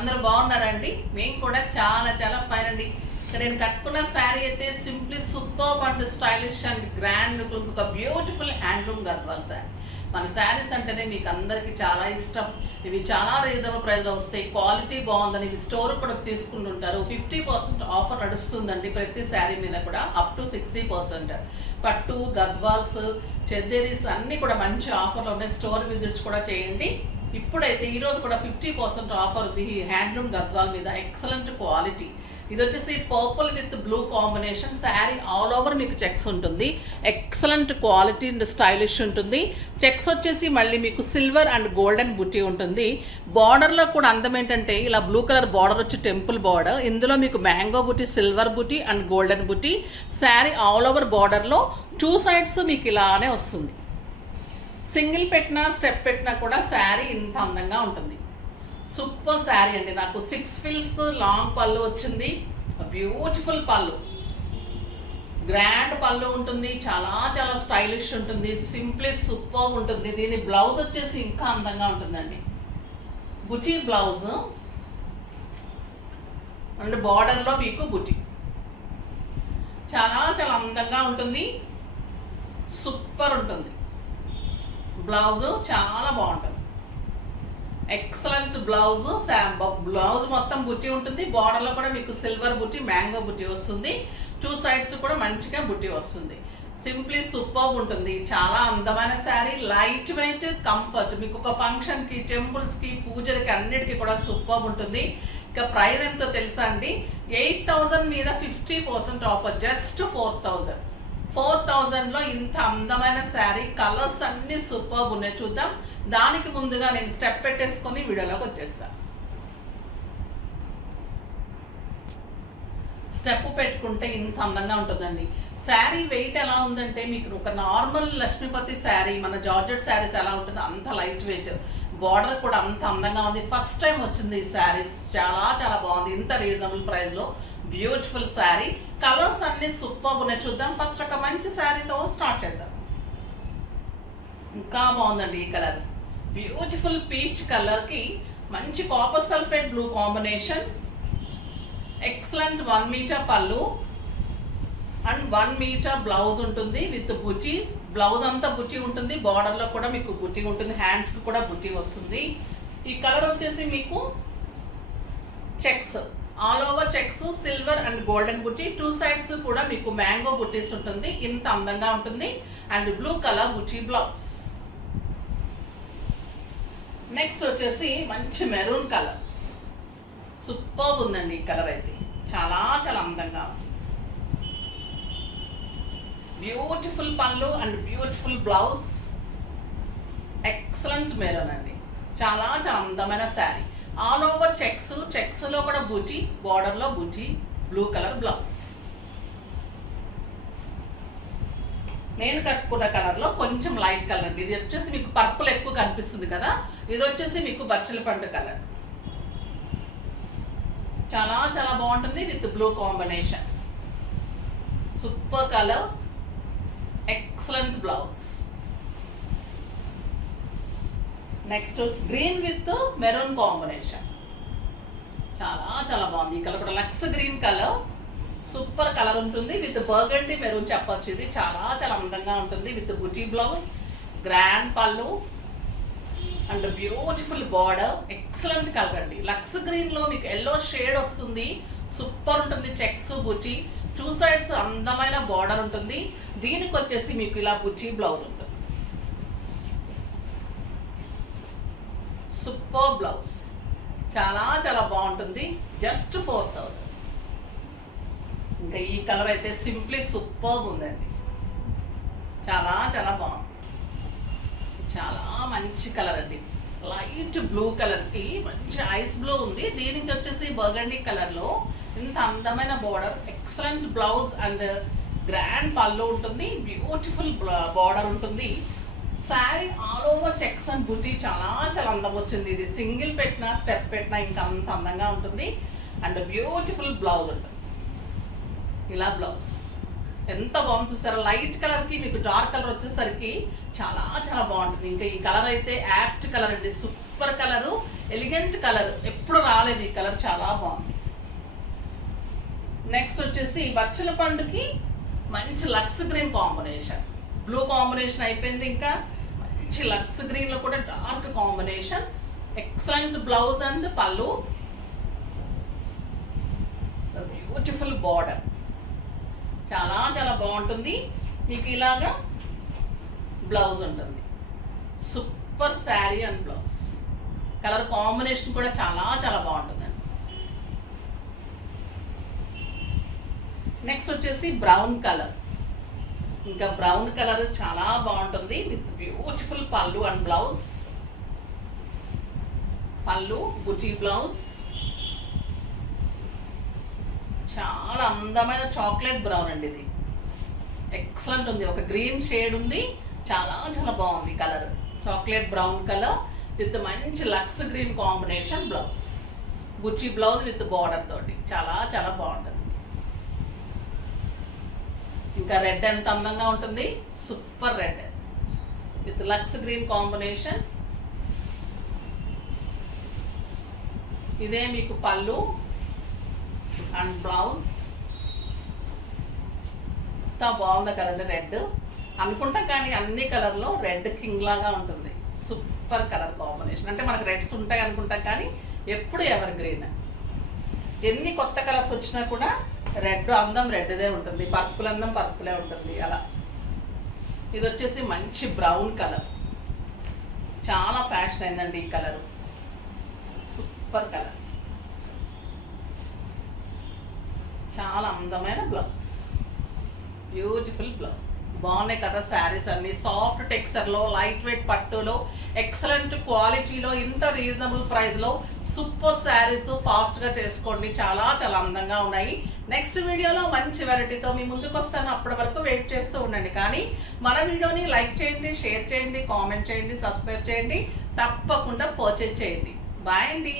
అందరూ బాగున్నారండి. మేము కూడా చాలా చాలా ఫైన్ అండి. నేను కట్టుకున్న శారీ అయితే simply super and stylish and grand look, ఒక బ్యూటిఫుల్ హ్యాండ్లూమ్ గద్వాల్ శారీ. మన శారీస్ అంటేనే మీకు అందరికీ చాలా ఇష్టం. ఇవి చాలా రీజనబుల్ ప్రైస్లో వస్తాయి, క్వాలిటీ బాగుందని ఇవి స్టోర్ కూడా తీసుకుంటుంటారు. 50% ఆఫర్ నడుస్తుందండి ప్రతి శారీ మీద కూడా, అప్ టు 60%. పట్టు, గద్వాల్స్, చెద్దేరీస్ అన్నీ కూడా మంచి ఆఫర్లు ఉన్నాయి. స్టోర్ విజిట్స్ కూడా చేయండి. ఇప్పుడైతే ఈరోజు కూడా 50% ఆఫర్ ఉంది ఈ హ్యాండ్లూమ్ గద్వాల్ మీద. Excellent quality. ఇది వచ్చేసి purple with blue combination sari. All over మీకు చెక్స్ ఉంటుంది. ఎక్సలెంట్ క్వాలిటీ అండ్ స్టైలిష్ ఉంటుంది. చెక్స్ వచ్చేసి మళ్ళీ మీకు సిల్వర్ అండ్ గోల్డెన్ బుటీ ఉంటుంది. బార్డర్లో కూడా అందం ఏంటంటే ఇలా బ్లూ కలర్ బార్డర్ వచ్చి టెంపుల్ బార్డర్, ఇందులో మీకు mango buti, silver buti and golden buti. Sari all over బార్డర్లో 2 సైడ్స్ మీకు ఇలానే వస్తుంది. సింగిల్ పెట్టినా స్టెప్ పెట్టినా కూడా శారీ ఇంత అందంగా ఉంటుంది. సూపర్ శారీ అండి. నాకు 6 ఫిల్స్ లాంగ్ పళ్ళు వచ్చింది. బ్యూటిఫుల్ పళ్ళు, గ్రాండ్ పళ్ళు ఉంటుంది. చాలా చాలా స్టైలిష్ ఉంటుంది. సింప్లీ సూపర్ ఉంటుంది. దీని బ్లౌజ్ వచ్చేసి ఇంకా అందంగా ఉంటుందండి. బుటీ బ్లౌజ్ అండ్ బార్డర్లో మీకు బుటీ చాలా చాలా అందంగా ఉంటుంది. సూపర్ ఉంటుంది. బ్లౌజ్ చాలా బాగుంటుంది. Excellent blouse. బ్లౌజ్ మొత్తం బుట్టి ఉంటుంది. బార్డర్లో కూడా మీకు సిల్వర్ బుట్టి, మ్యాంగో బుట్టి వస్తుంది. 2 సైడ్స్ కూడా మంచిగా బుట్టి వస్తుంది. సింప్లీ సూపర్ ఉంటుంది. చాలా అందమైన శారీ, లైట్ వెయిట్, కంఫర్ట్. మీకు ఒక ఫంక్షన్కి, టెంపుల్స్కి, పూజలకి అన్నిటికీ కూడా సూపర్ ఉంటుంది. ఇక ప్రైస్ ఎంతో తెలుసా అండి? 8,000 మీద 50% ఆఫర్, జస్ట్ 4,000. 4,000లో ఇంత అందమైన శారీ. కలర్స్ అన్నీ సూపర్ ఉన్నాయి. చూద్దాం. దానికి ముందుగా నేను స్టెప్ పెట్టేసుకొని వీడియోలోకి వచ్చేస్తాను. స్టెప్ పెట్టుకుంటే ఇంత అందంగా ఉంటుందండి. శారీ వెయిట్ ఎలా ఉందంటే మీకు ఒక నార్మల్ లక్ష్మీపతి శారీ, మన జార్జెట్ శారీస్ ఎలా ఉంటుందో అంత లైట్ వెయిట్. బార్డర్ కూడా అంత అందంగా ఉంది. ఫస్ట్ టైం వచ్చింది ఈ శారీస్. చాలా చాలా బాగుంది. ఇంత రీజనబుల్ ప్రైస్లో బ్యూటిఫుల్ శారీ. కలర్స్ అన్ని సూపర్ ఉన్నాయి. చూద్దాం. ఫస్ట్ ఒక మంచి శారీతో స్టార్ట్ చేద్దాం. ఇంకా బాగుందండి ఈ కలర్. బ్యూటిఫుల్ పీచ్ కలర్కి మంచి copper sulphate blue combination. Excellent 1 metre పళ్ళు అండ్ 1 మీటర్ బ్లౌజ్ ఉంటుంది విత్ బుటీ. బ్లౌజ్ అంతా బుటీ ఉంటుంది. బార్డర్లో కూడా మీకు బుటీ ఉంటుంది. హ్యాండ్స్కి కూడా బుటీ వస్తుంది. ఈ కలర్ వచ్చేసి మీకు checks, all over checks, silver and golden బుట్టి. 2 సైడ్స్ కూడా మీకు మ్యాంగో బుట్టీస్ ఉంటుంది. ఇంత అందంగా ఉంటుంది. అండ్ బ్లూ కలర్ బుట్టి బ్లౌజ్. నెక్స్ట్ వచ్చేసి మంచి మెరూన్ కలర్. సూపర్ ఉందండి ఈ కలర్ అయితే. చాలా చాలా అందంగా ఉంది. బ్యూటిఫుల్ పళ్ళు and beautiful blouse. Excellent maroon అండి. చాలా చాలా అందమైన శారీ. ఆల్ ఓవర్ చెక్స్, చెక్స్లో కూడా బూటీ, బార్డర్లో బూటీ, బ్లూ కలర్ బ్లౌజ్. నేను కట్టుకున్న కలర్లో కొంచెం లైట్ కలర్ అండి. ఇది వచ్చేసి మీకు పర్పుల్ ఎక్కువ కనిపిస్తుంది కదా, ఇది వచ్చేసి మీకు బచ్చల పండు కలర్. చాలా చాలా బాగుంటుంది with blue combination. Super colour, excellent blouse. Next green with maroon combination. చాలా చాలా బాగుంది ఈ కలర్ కూడా. Lux green colour. Super colour ఉంటుంది విత్ బర్గండీ మెరూన్ చెప్పొచ్చు. ఇది చాలా చాలా అందంగా ఉంటుంది విత్ బుటీ బ్లౌజ్, గ్రాండ్ పళ్ళు and beautiful border. Excellent colour అండి. లక్స్ గ్రీన్లో మీకు ఎల్లో షేడ్ వస్తుంది. సూపర్ ఉంటుంది. చెక్స్, బుటీ, 2 సైడ్స్ అందమైన బార్డర్ ఉంటుంది. దీనికి వచ్చేసి మీకు ఇలా బుటీ బ్లౌజ్ ఉంటుంది. Super blouse. చాలా చాలా బాగుంటుంది. జస్ట్ 4,000. ఇంకా ఈ కలర్ అయితే సింప్లీ సూపర్ ఉందండి. చాలా చాలా బాగుంది. చాలా మంచి కలర్ అండి. లైట్ బ్లూ కలర్కి మంచి ఐస్ బ్లూ ఉంది. దీనికి వచ్చేసి బర్గండీ కలర్లో ఇంత అందమైన border. Excellent blouse and grand పళ్ళు ఉంటుంది. బ్యూటిఫుల్ బార్డర్ ఉంటుంది. Sari all over checks and బుటీ. చాలా చాలా అందం వచ్చింది. ఇది సింగిల్ పెట్టినా స్టెప్ పెట్టినా ఇంకా అంత అందంగా ఉంటుంది. అండ్ బ్యూటిఫుల్ బ్లౌజ్ ఉంటుంది. ఇలా బ్లౌజ్ ఎంత బాగుంది చూసారా. లైట్ కలర్కి మీకు డార్క్ కలర్ వచ్చేసరికి చాలా చాలా బాగుంటుంది. ఇంకా ఈ కలర్ అయితే యాప్ట్ కలర్ అండి. Super colour. ఎలిగెంట్ కలర్, ఎప్పుడు రాలేదు ఈ కలర్, చాలా బాగుంది. నెక్స్ట్ వచ్చేసి బచ్చల పండుకి మంచి lux green combination, blue combination అయిపోయింది, ఇంకా మంచి లక్స్ గ్రీన్లో కూడా dark combination, excellent blouse and పళ్ళు, బ్యూటిఫుల్ బార్డర్, చాలా చాలా బాగుంటుంది. మీకు ఇలాగా బ్లౌజ్ ఉంటుంది, super sari and blouse. Colour combination కూడా చాలా చాలా బాగుంటుందండి. నెక్స్ట్ వచ్చేసి బ్రౌన్ కలర్, ఇంకా బ్రౌన్ కలర్ చాలా బాగుంటుంది విత్ బ్యూటిఫుల్ పళ్ళు అండ్ బ్లౌజ్, పళ్ళు బుటీ బ్లౌజ్, చాలా అందమైన చాక్లెట్ బ్రౌన్ అండి ఇది, ఎక్సలెంట్ ఉంది. ఒక గ్రీన్ షేడ్ ఉంది, చాలా చాలా బాగుంది colour, chocolate brown colour with మంచి లక్స్ గ్రీన్ కాంబినేషన్ బ్లౌజ్, బుచ్చి బ్లౌజ్ విత్ బార్డర్ తోటి చాలా చాలా బాగుంటుంది. ఇంకా రెడ్ ఎంత అందంగా ఉంటుంది, super red with lux green combination. ఇదే మీకు పళ్ళు అండ్ బ్లౌజ్. ఎంత బాగుంది కలర్, రెడ్ అనుకుంటాం కానీ అన్ని కలర్లో రెడ్ కింగ్ లాగా ఉంటుంది, సూపర్ కలర్ కాంబినేషన్. అంటే మనకు రెడ్స్ ఉంటాయి అనుకుంటాం కానీ ఎప్పుడు ఎవర్ గ్రీన్. ఎన్ని కొత్త కలర్స్ వచ్చినా కూడా రెడ్ అందం రెడ్దే ఉంటుంది, పర్పుల్ అందం పర్పులే ఉంటుంది అలా. ఇది వచ్చేసి మంచి బ్రౌన్ కలర్, చాలా ఫ్యాషన్ అయిందండి ఈ కలర్, సూపర్ కలర్, చాలా అందమైన బ్లౌజ్, బ్యూటిఫుల్ బ్లౌజ్. బాగున్నాయి కదా శారీస్ అన్ని, సాఫ్ట్ టెక్స్చర్లో, లైట్ వెయిట్ పట్టులో, ఎక్సలెంట్ క్వాలిటీలో, ఇంత రీజనబుల్ ప్రైస్లో సూపర్ శారీస్ ఫాస్ట్గా చేసుకోండి, చాలా చాలా అందంగా ఉన్నాయి. నెక్స్ట్ వీడియోలో మంచి వెరైటీతో మీ ముందుకు వస్తాను, అప్పటి వరకు వెయిట్ చేస్తూ ఉండండి. కానీ మన వీడియోని లైక్ చేయండి, షేర్ చేయండి, కామెంట్ చేయండి, సబ్స్క్రైబ్ చేయండి, తప్పకుండా పర్చేజ్ చేయండి. బాయ్ అండి.